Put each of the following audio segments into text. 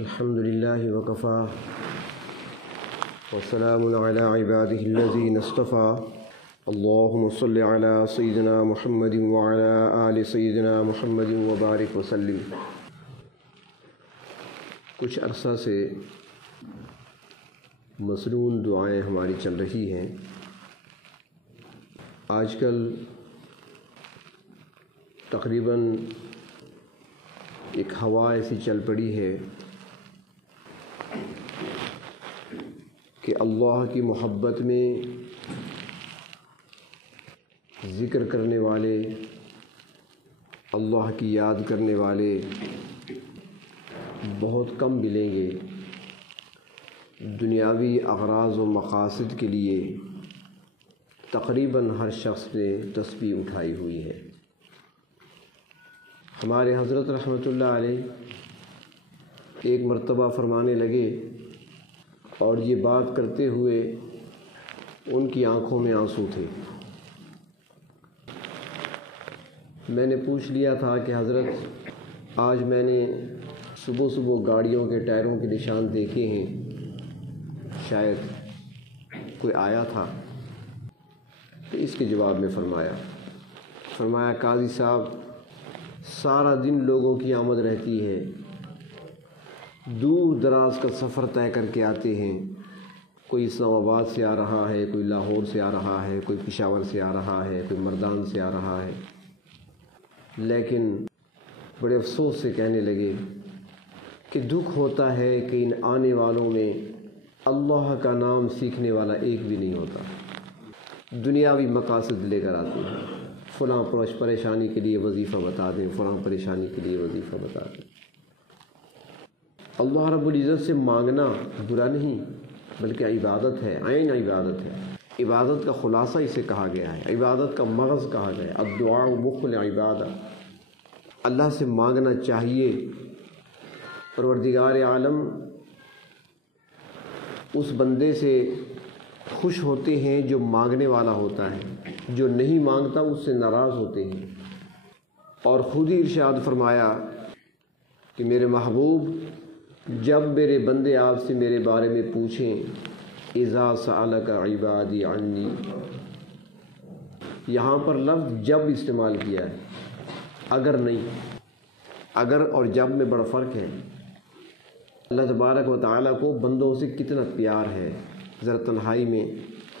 الحمد لله وكفى وسلام على عباده الذين اصطفى اللهم صل على سيدنا محمد وعلى آل سيدنا محمد وبارك وسلم۔ کچھ عرصہ سے مصنون دعائیں ہماری چل رہی ہیں۔ آج کل تقریباً ایک ہوا ایسی چل پڑی ہے کہ اللہ کی محبت میں ذکر کرنے والے، اللہ کی یاد کرنے والے بہت کم ملیں گے۔ دنیاوی اغراض و مقاصد کے لیے تقریباً ہر شخص نے تسبیح اٹھائی ہوئی ہے۔ ہمارے حضرت رحمۃ اللہ علیہ ایک مرتبہ فرمانے لگے اور یہ بات کرتے ہوئے ان کی آنکھوں میں آنسو تھے۔ میں نے پوچھ لیا تھا کہ حضرت آج میں نے صبح صبح گاڑیوں کے ٹائروں کے نشان دیکھے ہیں، شاید کوئی آیا تھا؟ تو اس کے جواب میں فرمایا قاضی صاحب، سارا دن لوگوں کی آمد رہتی ہے، دور دراز کا سفر طے کر کے آتے ہیں، کوئی اسلام آباد سے آ رہا ہے، کوئی لاہور سے آ رہا ہے، کوئی پشاور سے آ رہا ہے، کوئی مردان سے آ رہا ہے، لیکن بڑے افسوس سے کہنے لگے کہ دکھ ہوتا ہے کہ ان آنے والوں میں اللہ کا نام سیکھنے والا ایک بھی نہیں ہوتا۔ دنیاوی مقاصد لے کر آتے ہیں، فلاں پریشانی کے لیے وظیفہ بتا دیں، فلاں پریشانی کے لیے وظیفہ بتا دیں۔ اللہ رب العزت سے مانگنا برا نہیں بلکہ عبادت ہے، عین عبادت ہے۔ عبادت کا خلاصہ اسے کہا گیا ہے، عبادت کا مغز کہا گیا ہے، الدعاء مخ العبادہ۔ اللہ سے مانگنا چاہیے۔ پروردگار عالم اس بندے سے خوش ہوتے ہیں جو مانگنے والا ہوتا ہے، جو نہیں مانگتا اس سے ناراض ہوتے ہیں۔ اور خود ہی ارشاد فرمایا کہ میرے محبوب، جب میرے بندے آپ سے میرے بارے میں پوچھیں، اذا سألک عبادی عنی، یہاں پر لفظ جب استعمال کیا ہے، اگر نہیں۔ اگر اور جب میں بڑا فرق ہے۔ اللہ تبارک و تعالیٰ کو بندوں سے کتنا پیار ہے، ذرا تنہائی میں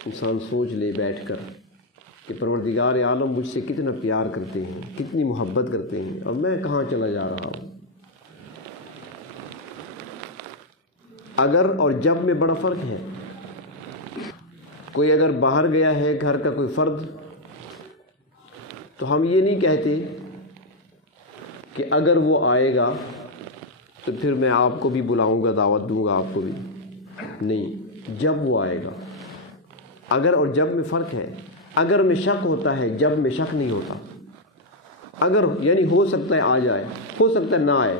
انسان سوچ لے بیٹھ کر کہ پروردگار عالم مجھ سے کتنا پیار کرتے ہیں، کتنی محبت کرتے ہیں، اور میں کہاں چلا جا رہا ہوں۔ اگر اور جب میں بڑا فرق ہے۔ کوئی اگر باہر گیا ہے، گھر کا کوئی فرد، تو ہم یہ نہیں کہتے کہ اگر وہ آئے گا تو پھر میں آپ کو بھی بلاؤں گا، دعوت دوں گا آپ کو بھی، نہیں، جب وہ آئے گا۔ اگر اور جب میں فرق ہے۔ اگر میں شک ہوتا ہے، جب میں شک نہیں ہوتا۔ اگر یعنی ہو سکتا ہے آ جائے، ہو سکتا ہے نہ آئے۔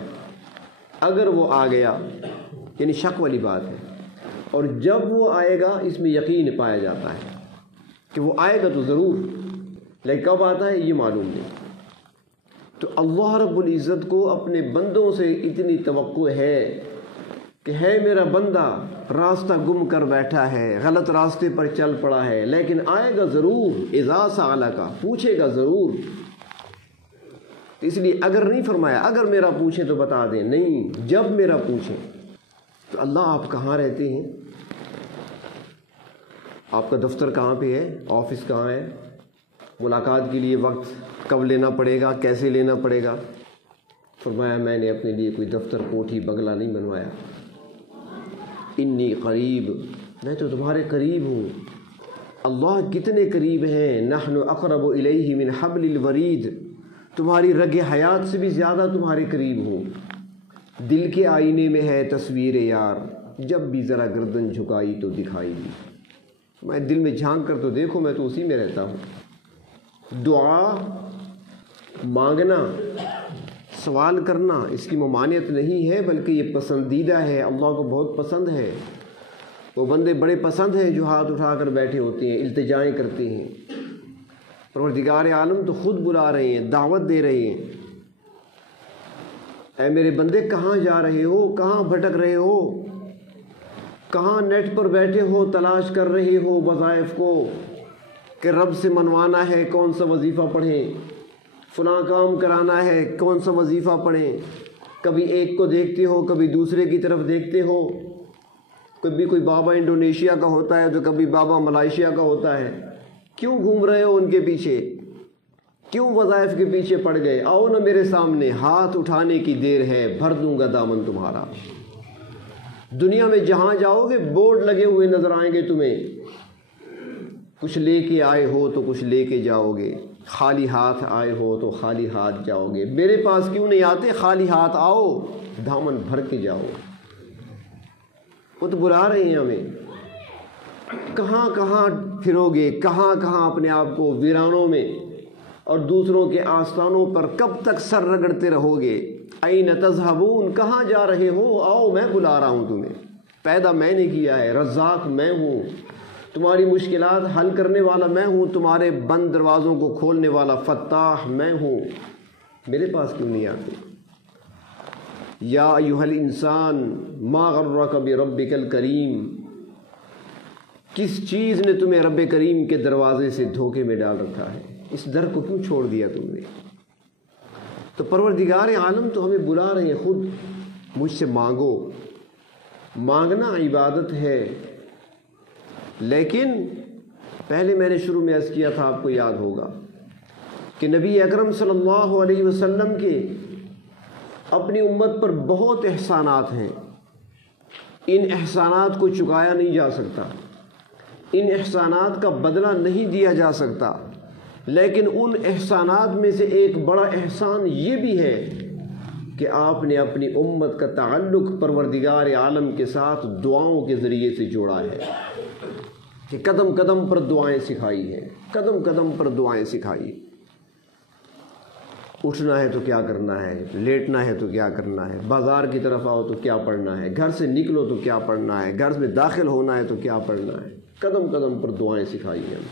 اگر وہ آ گیا یعنی شک والی بات ہے، اور جب وہ آئے گا اس میں یقین پایا جاتا ہے کہ وہ آئے گا تو ضرور، لیکن کب آتا ہے یہ معلوم نہیں۔ تو اللہ رب العزت کو اپنے بندوں سے اتنی توقع ہے کہ ہے میرا بندہ راستہ گم کر بیٹھا ہے، غلط راستے پر چل پڑا ہے، لیکن آئے گا ضرور، اذا سألک، پوچھے گا ضرور۔ اس لیے اگر نہیں فرمایا، اگر میرا پوچھیں تو بتا دیں، نہیں، جب میرا پوچھیں۔ تو اللہ آپ کہاں رہتے ہیں؟ آپ کا دفتر کہاں پہ ہے؟ آفس کہاں ہے؟ ملاقات کے لیے وقت کب لینا پڑے گا، کیسے لینا پڑے گا؟ فرمایا میں نے اپنے لیے کوئی دفتر، کوٹھی، بنگلہ نہیں بنوایا۔ انی قریب، میں تو تمہارے قریب ہوں۔ اللہ کتنے قریب ہیں، نحن اقرب الیہ من حبل الورید، تمہاری رگ حیات سے بھی زیادہ تمہارے قریب ہوں۔ دل کے آئینے میں ہے تصویر یار، جب بھی ذرا گردن جھکائی تو دکھائی دی۔ میں دل میں جھانک کر تو دیکھو، میں تو اسی میں رہتا ہوں۔ دعا مانگنا، سوال کرنا، اس کی ممانعت نہیں ہے بلکہ یہ پسندیدہ ہے، اللہ کو بہت پسند ہے۔ وہ بندے بڑے پسند ہیں جو ہاتھ اٹھا کر بیٹھے ہوتے ہیں، التجائیں کرتے ہیں۔ پروردگار عالم تو خود بلا رہے ہیں، دعوت دے رہے ہیں۔ اے میرے بندے کہاں جا رہے ہو، کہاں بھٹک رہے ہو، کہاں نیٹ پر بیٹھے ہو تلاش کر رہے ہو وظائف کو کہ رب سے منوانا ہے کون سا وظیفہ پڑھیں، فلاں کام کرانا ہے کون سا وظیفہ پڑھیں، کبھی ایک کو دیکھتے ہو کبھی دوسرے کی طرف دیکھتے ہو، کبھی کوئی بابا انڈونیشیا کا ہوتا ہے تو کبھی بابا ملائیشیا کا ہوتا ہے، کیوں گھوم رہے ہو ان کے پیچھے، کیوں وظائف کے پیچھے پڑ گئے؟ آؤ نا میرے سامنے، ہاتھ اٹھانے کی دیر ہے، بھر دوں گا دامن تمہارا۔ دنیا میں جہاں جاؤ گے بورڈ لگے ہوئے نظر آئیں گے تمہیں، کچھ لے کے آئے ہو تو کچھ لے کے جاؤ گے، خالی ہاتھ آئے ہو تو خالی ہاتھ جاؤ گے۔ میرے پاس کیوں نہیں آتے؟ خالی ہاتھ آؤ، دامن بھر کے جاؤ۔ وہ تو بلا رہے ہیں ہمیں، کہاں کہاں پھرو گے، کہاں کہاں اپنے آپ کو ویرانوں میں اور دوسروں کے آستانوں پر کب تک سر رگڑتے رہو گے؟ این تذہبون، کہاں جا رہے ہو؟ آؤ، میں بلا رہا ہوں تمہیں، پیدا میں نے کیا ہے، رزاق میں ہوں، تمہاری مشکلات حل کرنے والا میں ہوں، تمہارے بند دروازوں کو کھولنے والا فتاح میں ہوں، میرے پاس کیوں نہیں آتے؟ یا ایھا الانسان ما غرک بربک الکریم، کس چیز نے تمہیں رب کریم کے دروازے سے دھوکے میں ڈال رکھا ہے؟ اس در کو کیوں چھوڑ دیا تم نے؟ تو پروردگار عالم تو ہمیں بلا رہے ہیں، خود مجھ سے مانگو۔ مانگنا عبادت ہے، لیکن پہلے میں نے شروع میں عرض کیا تھا، آپ کو یاد ہوگا کہ نبی اکرم صلی اللہ علیہ وسلم کے اپنی امت پر بہت احسانات ہیں، ان احسانات کو چکایا نہیں جا سکتا، ان احسانات کا بدلہ نہیں دیا جا سکتا، لیکن ان احسانات میں سے ایک بڑا احسان یہ بھی ہے کہ آپ نے اپنی امت کا تعلق پروردگار عالم کے ساتھ دعاؤں کے ذریعے سے جوڑا ہے، کہ قدم قدم پر دعائیں سکھائی ہیں، قدم قدم پر دعائیں سکھائی۔ اٹھنا ہے تو کیا کرنا ہے، لیٹنا ہے تو کیا کرنا ہے، بازار کی طرف آؤ تو کیا پڑھنا ہے، گھر سے نکلو تو کیا پڑھنا ہے، گھر میں داخل ہونا ہے تو کیا پڑھنا ہے، قدم قدم پر دعائیں سکھائی ہیں،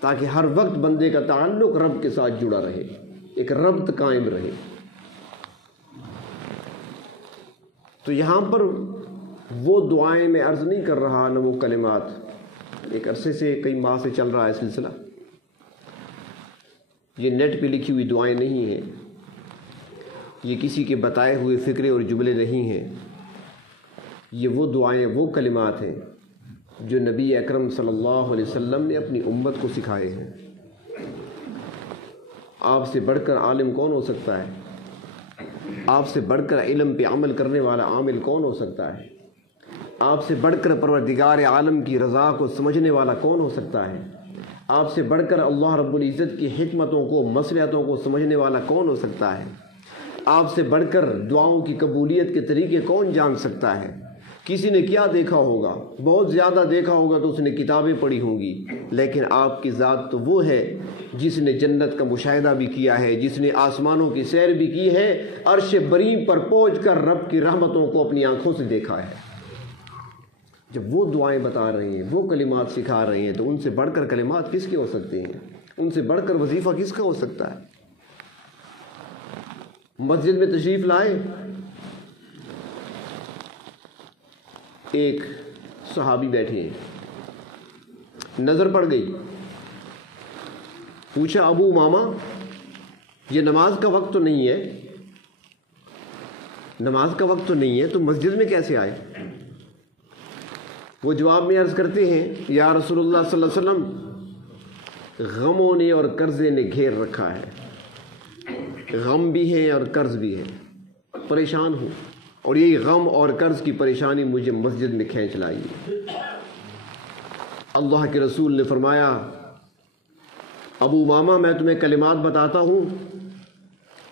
تاکہ ہر وقت بندے کا تعلق رب کے ساتھ جڑا رہے، ایک ربط قائم رہے۔ تو یہاں پر وہ دعائیں میں عرض نہیں کر رہا، نہ وہ کلمات، ایک عرصے سے کئی ماہ سے چل رہا ہے سلسلہ، یہ نیٹ پہ لکھی ہوئی دعائیں نہیں ہیں، یہ کسی کے بتائے ہوئے فکرے اور جملے نہیں ہیں، یہ وہ دعائیں، وہ کلمات ہیں جو نبی اکرم صلی اللہ علیہ وسلم نے اپنی امت کو سکھائے ہیں۔ آپ سے بڑھ کر عالم کون ہو سکتا ہے؟ آپ سے بڑھ کر علم پہ عمل کرنے والا عامل کون ہو سکتا ہے؟ آپ سے بڑھ کر پروردگار عالم کی رضا کو سمجھنے والا کون ہو سکتا ہے؟ آپ سے بڑھ کر اللہ رب العزت کی حکمتوں کو، مصلحتوں کو سمجھنے والا کون ہو سکتا ہے؟ آپ سے بڑھ کر دعاؤں کی قبولیت کے طریقے کون جان سکتا ہے؟ کسی نے کیا دیکھا ہوگا، بہت زیادہ دیکھا ہوگا تو اس نے کتابیں پڑھی ہوں گی، لیکن آپ کی ذات تو وہ ہے جس نے جنت کا مشاہدہ بھی کیا ہے، جس نے آسمانوں کی سیر بھی کی ہے، عرش بریم پر پہنچ کر رب کی رحمتوں کو اپنی آنکھوں سے دیکھا ہے۔ جب وہ دعائیں بتا رہے ہیں، وہ کلمات سکھا رہے ہیں، تو ان سے بڑھ کر کلمات کس کے ہو سکتے ہیں؟ ان سے بڑھ کر وظیفہ کس کا ہو سکتا ہے؟ مسجد میں تشریف لائے، ایک صحابی بیٹھے ہیں، نظر پڑ گئی، پوچھا ابو ماما یہ نماز کا وقت تو نہیں ہے، نماز کا وقت تو نہیں ہے، تو مسجد میں کیسے آئے؟ وہ جواب میں عرض کرتے ہیں، یا رسول اللہ صلی اللہ علیہ وسلم، غموں نے اور قرضے نے گھیر رکھا ہے، غم بھی ہے اور قرض بھی ہے، پریشان ہوں، اور یہی غم اور قرض کی پریشانی مجھے مسجد میں کھینچ لائی ہے۔ اللہ کے رسول نے فرمایا، ابو ماما میں تمہیں کلمات بتاتا ہوں،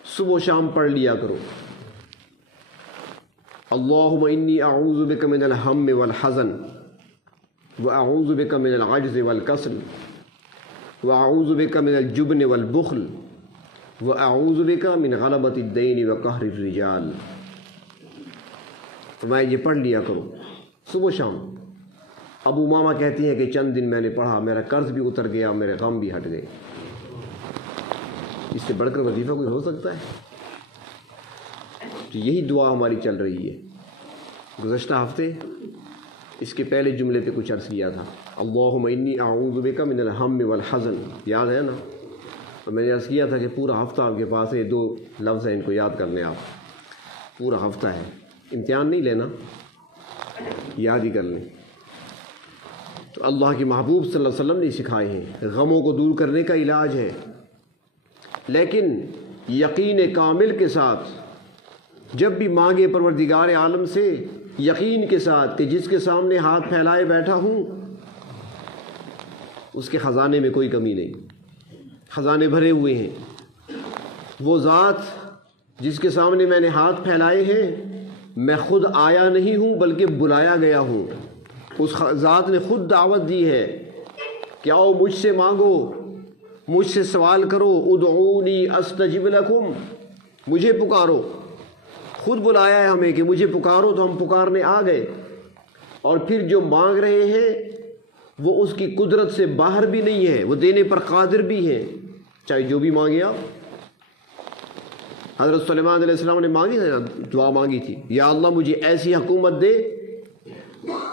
صبح و شام پڑھ لیا کرو۔ اللہم انی اعوذ بک من الہم والحزن واعوذ بک من العجز والکسل واعوذ بک من الجبن والبخل واعوذ بک من غلبۃ الدین وقہر الرجال۔ فرمایا یہ پڑھ لیا کرو صبح و شام۔ ابو ماما کہتی ہیں کہ چند دن میں نے پڑھا، میرا قرض بھی اتر گیا، میرے غم بھی ہٹ گئے۔ اس سے بڑھ کر وظیفہ کوئی ہو سکتا ہے؟ تو یہی دعا ہماری چل رہی ہے. گزشتہ ہفتے اس کے پہلے جملے پہ کچھ عرض کیا تھا, اللہم انی اعوذ بک من الہم والحزن, یاد ہے نا؟ اور میں نے عرض کیا تھا کہ پورا ہفتہ آپ کے پاس ہے, 2 لفظ ہیں, ان کو یاد کر لیں آپ. پورا ہفتہ ہے, امتحان نہیں لینا, یاد ہی کر لیں. تو اللہ کے محبوب صلی اللہ علیہ وسلم نے سکھائے ہیں, غموں کو دور کرنے کا علاج ہے, لیکن یقین کامل کے ساتھ جب بھی مانگے پروردگار عالم سے, یقین کے ساتھ کہ جس کے سامنے ہاتھ پھیلائے بیٹھا ہوں اس کے خزانے میں کوئی کمی نہیں, خزانے بھرے ہوئے ہیں. وہ ذات جس کے سامنے میں نے ہاتھ پھیلائے ہیں, میں خود آیا نہیں ہوں بلکہ بلایا گیا ہوں. اس ذات نے خود دعوت دی ہے کہ آؤ مجھ سے مانگو, مجھ سے سوال کرو, ادعونی استجب لکم, مجھے پکارو. خود بلایا ہے ہمیں کہ مجھے پکارو, تو ہم پکارنے آ گئے. اور پھر جو مانگ رہے ہیں وہ اس کی قدرت سے باہر بھی نہیں ہے, وہ دینے پر قادر بھی ہے, چاہے جو بھی مانگے آپ. حضرت سلیمان علیہ السلام نے مانگی ہے, دعا مانگی تھی, یا اللہ مجھے ایسی حکومت دے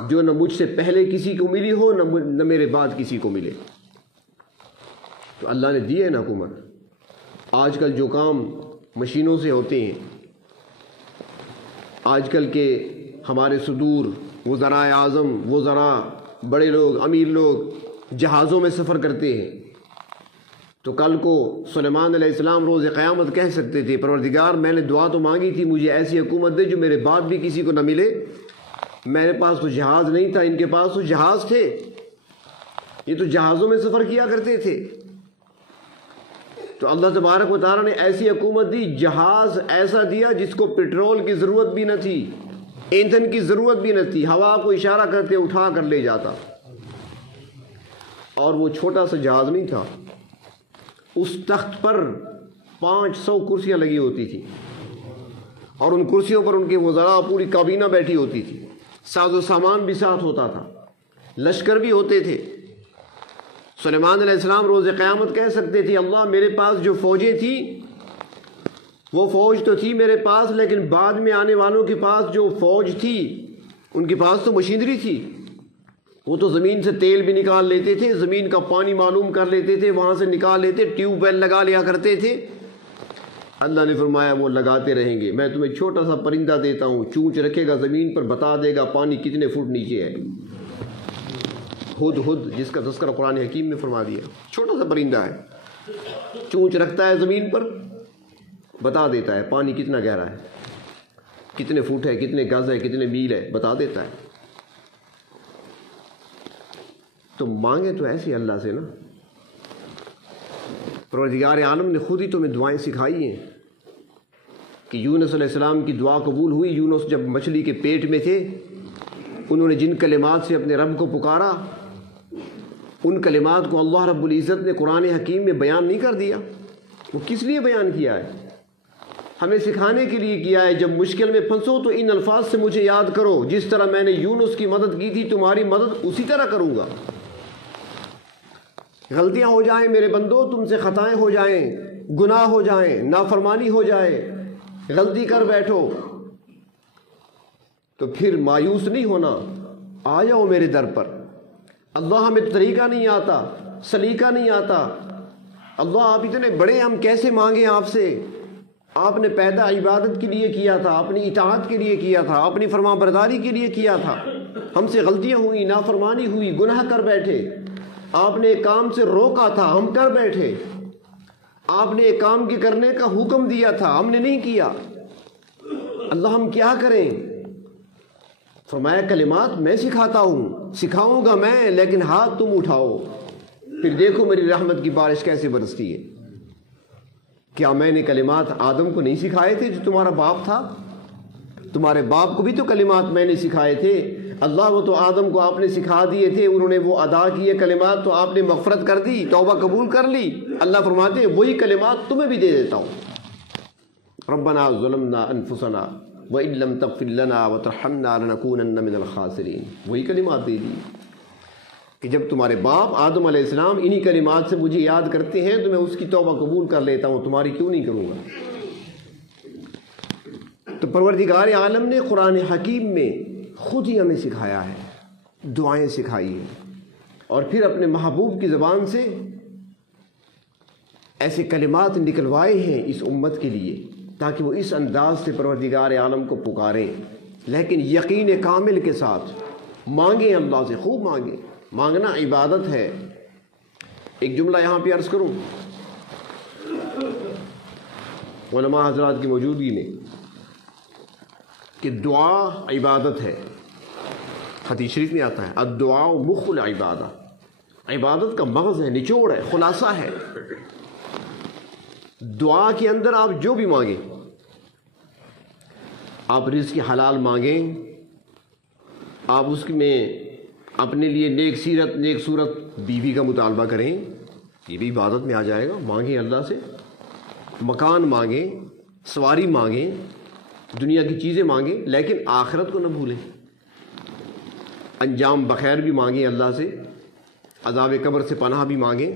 جو نہ مجھ سے پہلے کسی کو ملی ہو نہ میرے بعد کسی کو ملے. تو اللہ نے دی ہے نا حکومت. آج کل جو کام مشینوں سے ہوتے ہیں, آج کل کے ہمارے صدور, وزراء اعظم, وزراء, بڑے لوگ, امیر لوگ جہازوں میں سفر کرتے ہیں, تو کل کو سلیمان علیہ السلام روز قیامت کہہ سکتے تھے, پروردگار میں نے دعا تو مانگی تھی, مجھے ایسی حکومت دے جو میرے بعد بھی کسی کو نہ ملے. میرے پاس تو جہاز نہیں تھا, ان کے پاس تو جہاز تھے, یہ تو جہازوں میں سفر کیا کرتے تھے. تو اللہ تبارک و تعالیٰ نے ایسی حکومت دی, جہاز ایسا دیا جس کو پیٹرول کی ضرورت بھی نہ تھی, ایندھن کی ضرورت بھی نہ تھی, ہوا کو اشارہ کرتے اٹھا کر لے جاتا. اور وہ چھوٹا سا جہاز نہیں تھا, اس تخت پر 500 کرسیاں لگی ہوتی تھی, اور ان کرسیوں پر ان کے وزراء, پوری کابینہ بیٹھی ہوتی تھی, ساز و سامان بھی ساتھ ہوتا تھا, لشکر بھی ہوتے تھے. سلیمان علیہ السلام روز قیامت کہہ سکتے تھے, اللہ میرے پاس جو فوجیں تھیں وہ فوج تو تھی میرے پاس, لیکن بعد میں آنے والوں کے پاس جو فوج تھی ان کے پاس تو مشینری تھی, وہ تو زمین سے تیل بھی نکال لیتے تھے, زمین کا پانی معلوم کر لیتے تھے, وہاں سے نکال لیتے, ٹیوب ویل لگا لیا کرتے تھے. اللہ نے فرمایا وہ لگاتے رہیں گے, میں تمہیں چھوٹا سا پرندہ دیتا ہوں, چونچ رکھے گا زمین پر, بتا دے گا پانی کتنے فٹ نیچے ہے. ہد ہد جس کا تذکرہ قرآن حکیم میں فرما دیا, چھوٹا سا پرندہ ہے, چونچ رکھتا ہے زمین پر, بتا دیتا ہے پانی کتنا گہرا ہے, کتنے فٹ ہے, کتنے گز ہے, کتنے میل ہے, بتا دیتا ہے. تو مانگے تو ایسے اللہ سے نا. پروردگار عالم نے خود ہی تمہیں دعائیں سکھائی ہیں کہ یونس علیہ السلام کی دعا قبول ہوئی. یونس جب مچھلی کے پیٹ میں تھے, انہوں نے جن کلمات سے اپنے رب کو پکارا, ان کلمات کو اللہ رب العزت نے قرآن حکیم میں بیان نہیں کر دیا. وہ کس لیے بیان کیا ہے؟ ہمیں سکھانے کے لیے کیا ہے. جب مشکل میں پھنسو تو ان الفاظ سے مجھے یاد کرو, جس طرح میں نے یونس کی مدد کی تھی تمہاری مدد اسی طرح کروں گا. غلطیاں ہو جائیں میرے بندو, تم سے خطائیں ہو جائیں, گناہ ہو جائیں, نافرمانی ہو جائے, غلطی کر بیٹھو, تو پھر مایوس نہیں ہونا, آ جاؤ میرے در پر. اللہ ہمیں طریقہ نہیں آتا, سلیقہ نہیں آتا. اللہ آپ اتنے بڑے, ہم کیسے مانگیں آپ سے؟ آپ نے پیدا عبادت کے لیے کیا تھا, اپنی اطاعت کے لیے کیا تھا, اپنی فرما برداری کے لیے کیا تھا. ہم سے غلطیاں ہوئی, نافرمانی ہوئی, گناہ کر بیٹھے. آپ نے ایک کام سے روکا تھا, ہم کر بیٹھے. آپ نے ایک کام کے کرنے کا حکم دیا تھا, ہم نے نہیں کیا. اللہ ہم کیا کریں؟ فرمایا کلمات میں سکھاتا ہوں, سکھاؤں گا میں, لیکن ہاتھ تم اٹھاؤ, پھر دیکھو میری رحمت کی بارش کیسے برستی ہے. کیا میں نے کلمات آدم کو نہیں سکھائے تھے جو تمہارا باپ تھا؟ تمہارے باپ کو بھی تو کلمات میں نے سکھائے تھے. اللہ وہ تو آدم کو آپ نے سکھا دیے تھے, انہوں نے وہ ادا کیے کلمات, تو آپ نے مغفرت کر دی, توبہ قبول کر لی. اللہ فرماتے ہیں وہی کلمات تمہیں بھی دے دیتا ہوں. ربنا ظلمنا انفسنا وَإِن لَمْ تَغْفِرْ لَنَا وَتَرْحَمْنَا لَنَكُونَنَّ مِنَ الْخَاسِرِينَ. وہی کلمات دے دی کہ جب تمہارے باپ آدم علیہ السلام انہی کلمات سے مجھے یاد کرتے ہیں تو میں اس کی توبہ قبول کر لیتا ہوں, تمہاری کیوں نہیں کروں گا. تو پروردگار عالم نے قرآن حکیم میں خود ہی ہمیں سکھایا ہے، دعائیں سکھائی ہیں، اور پھر اپنے محبوب کی زبان سے ایسے کلمات نکلوائے ہیں اس امت کے لیے تاکہ وہ اس انداز سے پروردگار عالم کو پکاریں، لیکن یقین کامل کے ساتھ مانگیں، اللہ سے خوب مانگیں۔ مانگنا عبادت ہے۔ ایک جملہ یہاں پہ عرض کروں علماء حضرات کی موجودگی میں کہ دعا عبادت ہے۔ حدیث شریف میں آتا ہے الدعاء مخ العبادہ، عبادت کا مغز ہے، نچوڑ ہے، خلاصہ ہے۔ دعا کے اندر آپ جو بھی مانگیں، آپ رزق حلال مانگیں، آپ اس میں اپنے لیے نیک سیرت نیک صورت بیوی کا مطالبہ کریں، یہ بھی عبادت میں آ جائے گا۔ مانگیں اللہ سے، مکان مانگیں، سواری مانگیں، دنیا کی چیزیں مانگیں، لیکن آخرت کو نہ بھولیں۔ انجام بخیر بھی مانگیں اللہ سے، عذاب قبر سے پناہ بھی مانگیں،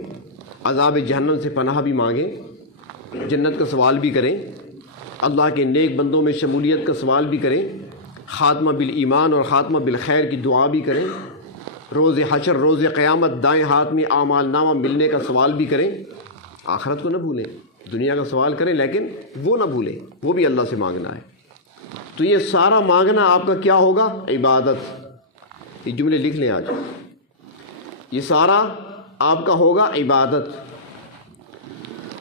عذاب جہنم سے پناہ بھی مانگیں، جنت کا سوال بھی کریں، اللہ کے نیک بندوں میں شمولیت کا سوال بھی کریں، خاتمہ بالایمان اور خاتمہ بالخیر کی دعا بھی کریں، روز حشر روز قیامت دائیں ہاتھ میں اعمال نامہ ملنے کا سوال بھی کریں۔ آخرت کو نہ بھولیں، دنیا کا سوال کریں لیکن وہ نہ بھولیں، وہ بھی اللہ سے مانگنا ہے۔ تو یہ سارا مانگنا آپ کا کیا ہوگا؟ عبادت۔ یہ جملے لکھ لیں آج، یہ سارا آپ کا ہوگا عبادت۔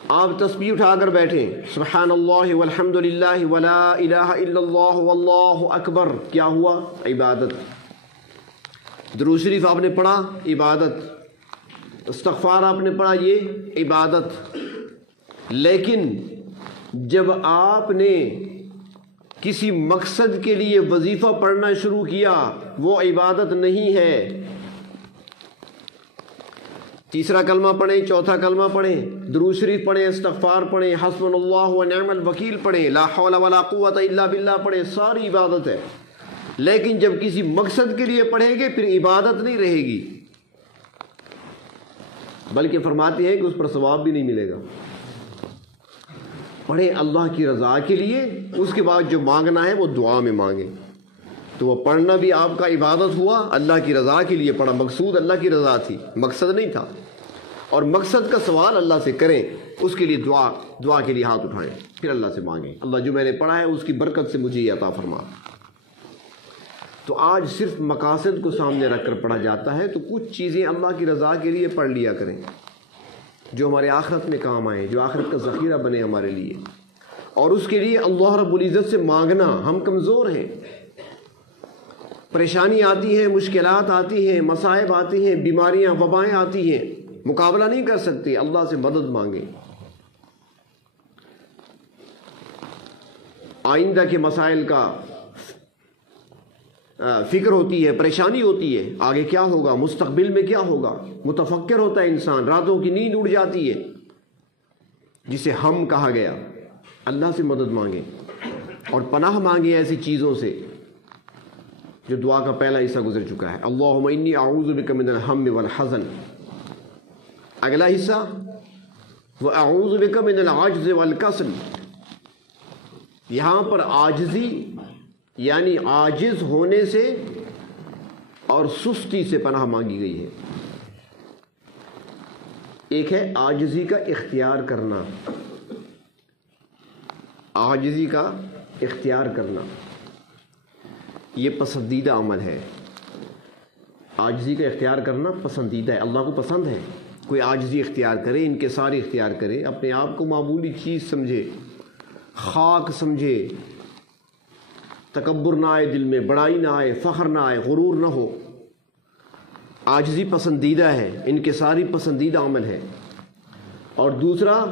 آپ تسبیح اٹھا کر بیٹھیں، سبحان اللہ والحمد للہ ولا الہ الا اللہ واللہ اکبر، کیا ہوا؟ عبادت۔ درود شریف آپ نے پڑھا، عبادت۔ استغفار آپ نے پڑھا، یہ عبادت۔ لیکن جب آپ نے کسی مقصد کے لیے وظیفہ پڑھنا شروع کیا، وہ عبادت نہیں ہے۔ تیسرا کلمہ پڑھیں، چوتھا کلمہ پڑھیں، درود شریف پڑھیں، استغفار پڑھیں، حسبنا اللہ ونعم الوکیل پڑھیں، لا حول ولا قوت الا باللہ پڑھیں، ساری عبادت ہے۔ لیکن جب کسی مقصد کے لیے پڑھیں گے پھر عبادت نہیں رہے گی، بلکہ فرماتے ہیں کہ اس پر ثواب بھی نہیں ملے گا۔ پڑھیں اللہ کی رضا کے لیے، اس کے بعد جو مانگنا ہے وہ دعا میں مانگیں۔ تو وہ پڑھنا بھی آپ کا عبادت ہوا، اللہ کی رضا کے لیے پڑھا، مقصود اللہ کی رضا تھی، مقصد نہیں تھا۔ اور مقصد کا سوال اللہ سے کریں، اس کے لیے دعا کے لیے ہاتھ اٹھائیں، پھر اللہ سے مانگیں، اللہ جو میں نے پڑھا ہے اس کی برکت سے مجھے یہ عطا فرما۔ تو آج صرف مقاصد کو سامنے رکھ کر پڑھا جاتا ہے، تو کچھ چیزیں اللہ کی رضا کے لیے پڑھ لیا کریں جو ہمارے آخرت میں کام آئیں، جو آخرت کا ذخیرہ بنے ہمارے لیے۔ اور اس کے لیے اللہ رب العزت سے مانگنا، ہم کمزور ہیں، پریشانی آتی ہے، مشکلات آتی ہیں، مصائب آتی ہیں، بیماریاں وبائیں آتی ہیں، مقابلہ نہیں کر سکتے، اللہ سے مدد مانگیں۔ آئندہ کے مسائل کا فکر ہوتی ہے، پریشانی ہوتی ہے، آگے کیا ہوگا، مستقبل میں کیا ہوگا، متفکر ہوتا ہے انسان، راتوں کی نیند اڑ جاتی ہے، جسے ہم کہا گیا۔ اللہ سے مدد مانگیں اور پناہ مانگیں ایسی چیزوں سے جو دعا کا پہلا حصہ گزر چکا ہے، اللہم انی اعوذ بک من الہم والحزن۔ اگلا حصہ واعوذ بک من العجز والکسل۔ یہاں پر عاجزی یعنی عاجز ہونے سے اور سستی سے پناہ مانگی گئی ہے۔ ایک ہے عاجزی کا اختیار کرنا، عاجزی کا اختیار کرنا یہ پسندیدہ عمل ہے۔ عاجزی کا اختیار کرنا پسندیدہ ہے، اللہ کو پسند ہے کوئی عاجزی اختیار کرے، انکساری اختیار کرے، اپنے آپ کو معمولی چیز سمجھے، خاک سمجھے، تکبر نہ آئے دل میں، بڑائی نہ آئے، فخر نہ آئے، غرور نہ ہو۔ عاجزی پسندیدہ ہے، انکساری پسندیدہ عمل ہے۔ اور دوسرا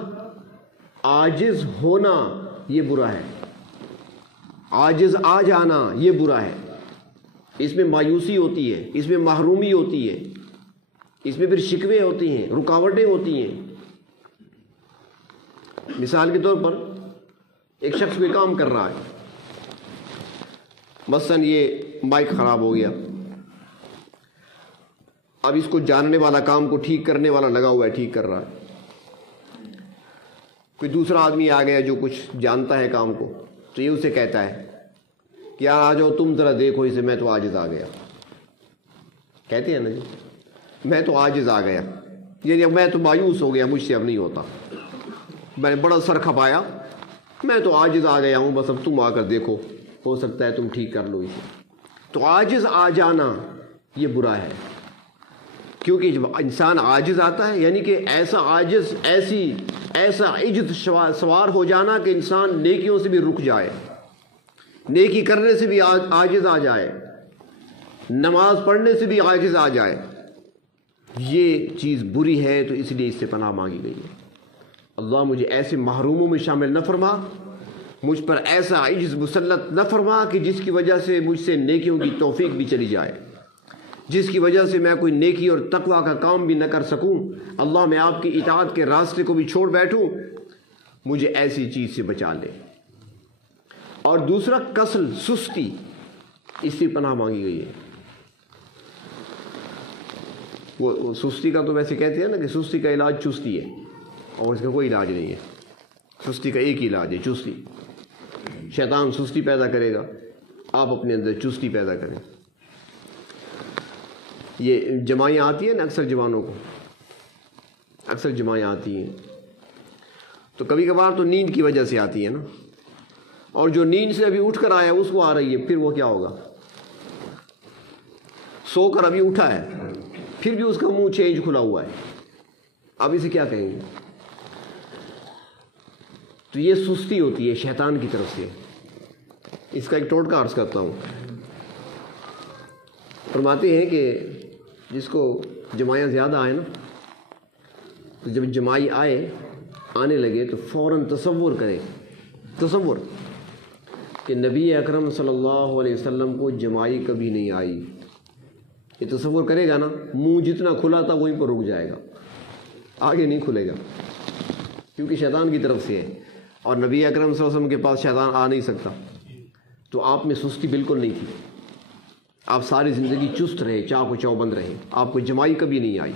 عاجز ہونا یہ برا ہے، عاجز آ جانا یہ برا ہے، اس میں مایوسی ہوتی ہے، اس میں محرومی ہوتی ہے، اس میں پھر شکوے ہوتی ہیں، رکاوٹیں ہوتی ہیں۔ مثال کے طور پر ایک شخص کوئی کام کر رہا ہے، مثلاً یہ مائک خراب ہو گیا، اب اس کو جاننے والا کام کو ٹھیک کرنے والا لگا ہوا ہے، ٹھیک کر رہا ہے۔ کوئی دوسرا آدمی آ گیا جو کچھ جانتا ہے کام کو، تو یہ اسے کہتا ہے کہ یار آ جاؤ تم ذرا دیکھو اسے، میں تو عاجز آ گیا. کہتے ہیں نا جی، میں تو عاجز آ گیا، یعنی میں تو مایوس ہو گیا، مجھ سے اب نہیں ہوتا، میں نے بڑا سر کھپایا، میں تو عاجز آ گیا ہوں، بس اب تم آ کر دیکھو، ہو سکتا ہے تم ٹھیک کر لو اسے. تو عاجز آ جانا یہ برا ہے، کیونکہ جب انسان عاجز آتا ہے یعنی کہ ایسا عاجز، ایسا عجز سوار ہو جانا کہ انسان نیکیوں سے بھی رک جائے، نیکی کرنے سے بھی عاجز آ جائے، نماز پڑھنے سے بھی عاجز آ جائے، یہ چیز بری ہے. تو اس لیے اس سے پناہ مانگی گئی ہے. اللہ مجھے ایسے محروموں میں شامل نہ فرما، مجھ پر ایسا عجز مسلط نہ فرما کہ جس کی وجہ سے مجھ سے نیکیوں کی توفیق بھی چلی جائے، جس کی وجہ سے میں کوئی نیکی اور تقوی کا کام بھی نہ کر سکوں. اللہ میں آپ کی اطاعت کے راستے کو بھی چھوڑ بیٹھوں، مجھے ایسی چیز سے بچا لے. اور دوسرا کسل، سستی، اس سے پناہ مانگی گئی ہے. وہ سستی کا تو ویسے کہتے ہیں نا کہ سستی کا علاج چستی ہے، اور اس کا کوئی علاج نہیں ہے. سستی کا ایک ہی علاج ہے، چستی. شیطان سستی پیدا کرے گا، آپ اپنے اندر چستی پیدا کریں. یہ جمائیاں آتی ہیں نا اکثر جوانوں کو، اکثر جمائیاں آتی ہیں تو کبھی کبھار تو نیند کی وجہ سے آتی ہے نا، اور جو نیند سے ابھی اٹھ کر آیا اس کو آ رہی ہے، پھر وہ کیا ہوگا؟ سو کر ابھی اٹھا ہے، پھر بھی اس کا منہ چینج کھلا ہوا ہے، اب اسے کیا کہیں گے؟ تو یہ سستی ہوتی ہے شیطان کی طرف سے. اس کا ایک ٹوٹکا عرض کرتا ہوں. فرماتے ہیں کہ جس کو جمائیاں زیادہ آئے نا، تو جب جمائی آنے لگے تو فوراً تصور کرے، تصور کہ نبی اکرم صلی اللہ علیہ وسلم کو جمائی کبھی نہیں آئی. یہ تصور کرے گا نا، منہ جتنا کھلا تھا وہیں پر رک جائے گا، آگے نہیں کھلے گا، کیونکہ شیطان کی طرف سے ہے، اور نبی اکرم صلی اللہ علیہ وسلم کے پاس شیطان آ نہیں سکتا. تو آپ میں سستی بالکل نہیں تھی، آپ ساری زندگی چست رہے، چاق و چوبند رہے، آپ کو جمائی کبھی نہیں آئی.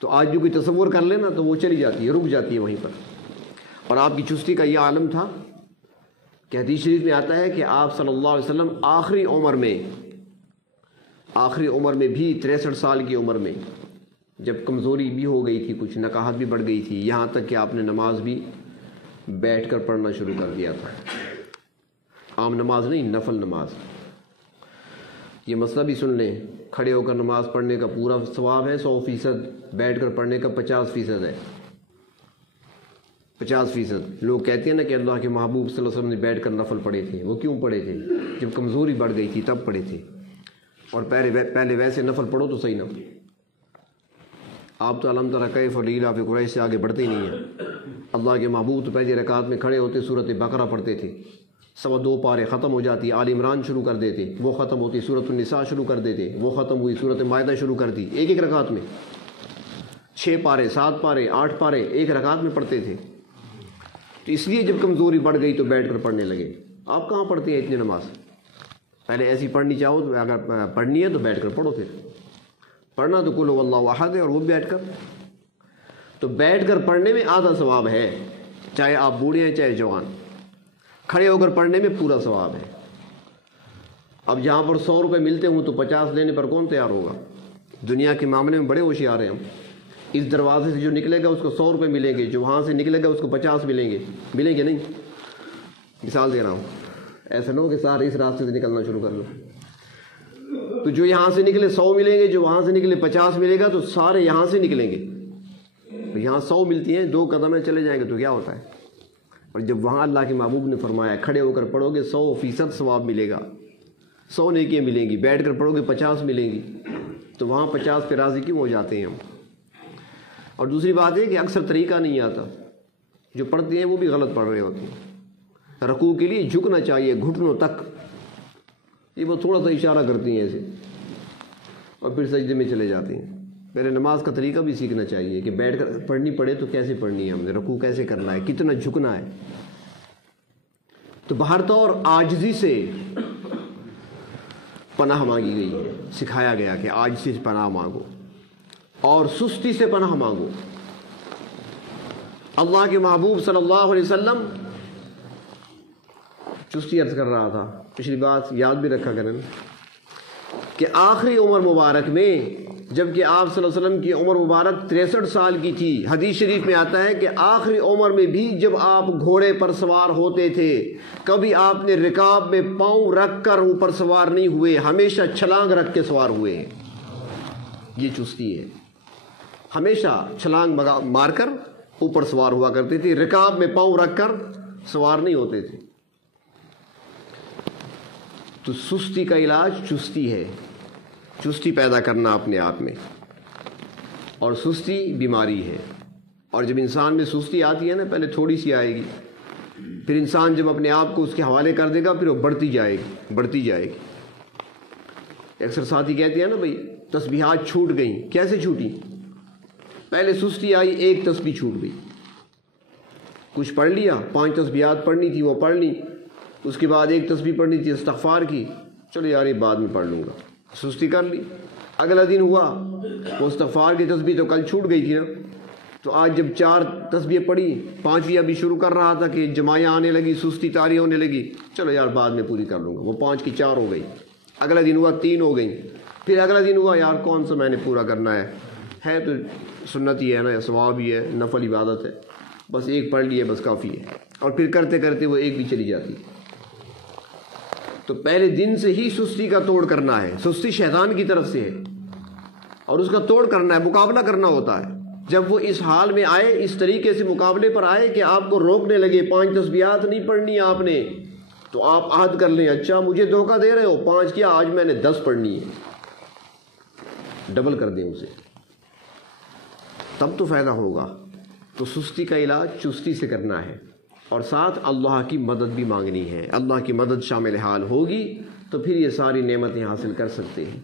تو آج جو کوئی تصور کر لینا تو وہ چلی جاتی ہے، رک جاتی ہے وہیں پر. اور آپ کی چستی کا یہ عالم تھا کہ حدیث شریف میں آتا ہے کہ آپ صلی اللہ علیہ وسلم آخری عمر میں بھی 63 سال کی عمر میں، جب کمزوری بھی ہو گئی تھی، کچھ نکاہت بھی بڑھ گئی تھی، یہاں تک کہ آپ نے نماز بھی بیٹھ کر پڑھنا شروع کر دیا تھا. عام نماز نہیں، نفل نماز. یہ مسئلہ بھی سن لیں، کھڑے ہو کر نماز پڑھنے کا پورا ثواب ہے 100%، بیٹھ کر پڑھنے کا 50% ہے. 50%. لوگ کہتے ہیں نا کہ اللہ کے محبوب صلی اللہ علیہ وسلم نے بیٹھ کر نفل پڑھے تھے. وہ کیوں پڑھے تھے؟ جب کمزوری بڑھ گئی تھی تب پڑھے تھے. اور پہلے ویسے نفل پڑھو تو صحیح نہ. آپ تو علم تر کیف لیلا فی قریش سے آگے بڑھتے ہی نہیں ہیں. اللہ کے محبوب تو پہلی رکعت میں کھڑے ہوتے سورۃ بقرہ پڑھتے تھے، 2 پارے ختم ہو جاتی، آل عمران شروع کر دیتے، وہ ختم ہوتی، سورۃ النساء شروع کر دیتے، وہ ختم ہوئی، سورۃ مائدہ شروع کر دی. ایک رکعت میں 6 پارے 7 پارے 8 پارے ایک رکعت میں پڑھتے تھے. تو اس لیے جب کمزوری بڑھ گئی تو بیٹھ کر پڑھنے لگے. آپ کہاں پڑھتے ہیں اتنی نماز؟ پہلے ایسی پڑھنی چاہو تو اگر پڑھنی ہے تو بیٹھ کر پڑھو. پھر پڑھنا تو قل هو اللہ احد ہے، اور وہ بیٹھ کر. تو بیٹھ کر پڑھنے میں آدھا ثواب ہے، چاہے آپ بوڑھے ہیں چاہے جوان. کھڑے ہو کر پڑھنے میں پورا ثواب ہے. اب جہاں پر 100 روپے ملتے ہوں تو 50 لینے پر کون تیار ہوگا؟ دنیا کے معاملے میں بڑے ہوشیار ہیں ہم. اس دروازے سے جو نکلے گا اس کو 100 روپے ملیں گے، جو وہاں سے نکلے گا اس کو 50 ملیں گے نہیں؟ مثال دے رہا ہوں، ایسا نہ ہو کہ سارے اس راستے سے نکلنا شروع کر لو. تو جو یہاں سے نکلے 100 ملیں گے، جو وہاں سے نکلے 50 ملے گا، تو سارے یہاں سے نکلیں گے. یہاں 100 ملتی ہیں، 2 قدم چلے جائیں گے تو کیا ہوتا ہے؟ اور جب وہاں اللہ کے محبوب نے فرمایا کھڑے ہو کر پڑھو گے 100% ثواب ملے گا، 100 نیکیاں ملیں گی، بیٹھ کر پڑھو گے 50 ملیں گی، تو وہاں 50 پہ راضی کیوں ہو جاتے ہیں ہم؟ اور دوسری بات ہے کہ اکثر طریقہ نہیں آتا، جو پڑھتے ہیں وہ بھی غلط پڑھ رہے ہوتے ہیں. رکوع کے لیے جھکنا چاہیے گھٹنوں تک، یہ وہ تھوڑا سا اشارہ کرتی ہیں ایسے، اور پھر سجدے میں چلے جاتے ہیں. پہلے نماز کا طریقہ بھی سیکھنا چاہیے کہ بیٹھ کر پڑھنی پڑے تو کیسے پڑھنی ہے، ہم نے رکوع کیسے کرنا ہے، کتنا جھکنا ہے. تو بہر طور عاجزی سے پناہ مانگی گئی ہے، سکھایا گیا کہ عاجزی سے پناہ مانگو اور سستی سے پناہ مانگو. اللہ کے محبوب صلی اللہ علیہ وسلم چستی عرض کر رہا تھا، پچھلی بات یاد بھی رکھا کریں کہ آخری عمر مبارک میں جب کہ آپ صلی اللہ علیہ وسلم کی عمر مبارک 63 سال کی تھی، حدیث شریف میں آتا ہے کہ آخری عمر میں بھی جب آپ گھوڑے پر سوار ہوتے تھے کبھی آپ نے رکاب میں پاؤں رکھ کر اوپر سوار نہیں ہوئے، ہمیشہ چھلانگ رکھ کے سوار ہوئے ہیں۔ یہ چستی ہے، ہمیشہ چھلانگ مار کر اوپر سوار ہوا کرتے تھے، رکاب میں پاؤں رکھ کر سوار نہیں ہوتے تھے۔ تو سستی کا علاج چستی ہے، چستی پیدا کرنا اپنے آپ میں، اور سستی بیماری ہے۔ اور جب انسان میں سستی آتی ہے نا، پہلے تھوڑی سی آئے گی، پھر انسان جب اپنے آپ کو اس کے حوالے کر دے گا پھر وہ بڑھتی جائے گی بڑھتی جائے گی۔ اکثر ساتھی کہتے ہیں نا بھائی تسبیحات چھوٹ گئیں، کیسے چھوٹی؟ پہلے سستی آئی، ایک تسبیح چھوٹ گئی، کچھ پڑھ لیا، 5 تسبیحات پڑھنی تھی وہ پڑھ لی، اس کے بعد ایک تسبیح پڑھنی تھی استغفار کی، چلو یار یہ بعد میں پڑھ لوں گا، سستی کر لی۔ اگلا دن ہوا وہ استغفار کی تسبیح تو کل چھوٹ گئی تھی نا، تو آج جب 4 تسبیح پڑھی، 5ویں ابھی شروع کر رہا تھا کہ جماعیاں آنے لگی، سستی طاری ہونے لگی، چلو یار بعد میں پوری کر لوں گا، وہ 5 کی 4 ہو گئی۔ اگلا دن ہوا 3 ہو گئی، پھر اگلا دن ہوا یار کون سا میں نے پورا کرنا ہے تو سنت ہی ہے نا، یا ثواب ہی ہے، نفل عبادت ہے، بس ایک پڑھ لی ہے بس کافی ہے، اور پھر کرتے کرتے وہ ایک بھی چلی جاتی۔ تو پہلے دن سے ہی سستی کا توڑ کرنا ہے، سستی شیطان کی طرف سے ہے اور اس کا توڑ کرنا ہے، مقابلہ کرنا ہوتا ہے۔ جب وہ اس حال میں آئے، اس طریقے سے مقابلے پر آئے کہ آپ کو روکنے لگے، 5 تسبیحات نہیں پڑھنی آپ نے، تو آپ عہد کر لیں اچھا مجھے دھوکہ دے رہے ہو، 5 کیا آج میں نے 10 پڑھنی ہے، ڈبل کر دیں اسے، تب تو فائدہ ہوگا۔ تو سستی کا علاج چستی سے کرنا ہے، اور ساتھ اللہ کی مدد بھی مانگنی ہے، اللہ کی مدد شامل حال ہوگی تو پھر یہ ساری نعمتیں حاصل کر سکتے ہیں۔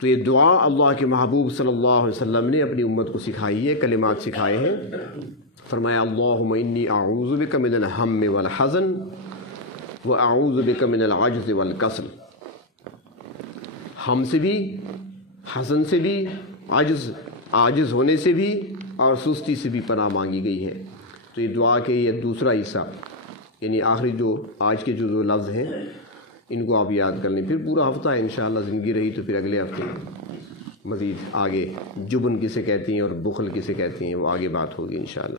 تو یہ دعا اللہ کے محبوب صلی اللہ علیہ وسلم نے اپنی امت کو سکھائی ہے، کلمات سکھائے ہیں۔ فرمایا اللہم انی اعوذ بک من الہم والحزن واعوذ بک من العجز والکسل، ہم سے بھی، حزن سے بھی، عاجز ہونے سے بھی، اور سستی سے بھی پناہ مانگی گئی ہے۔ تو یہ دعا کے یہ دوسرا حصہ، یعنی آخری جو آج کے جو لفظ ہیں ان کو آپ یاد کر لیں، پھر پورا ہفتہ ہے انشاءاللہ، زندگی رہی تو پھر اگلے ہفتے مزید آگے جبن کسے کہتے ہیں اور بخل کسے کہتے ہیں وہ آگے بات ہوگی انشاءاللہ۔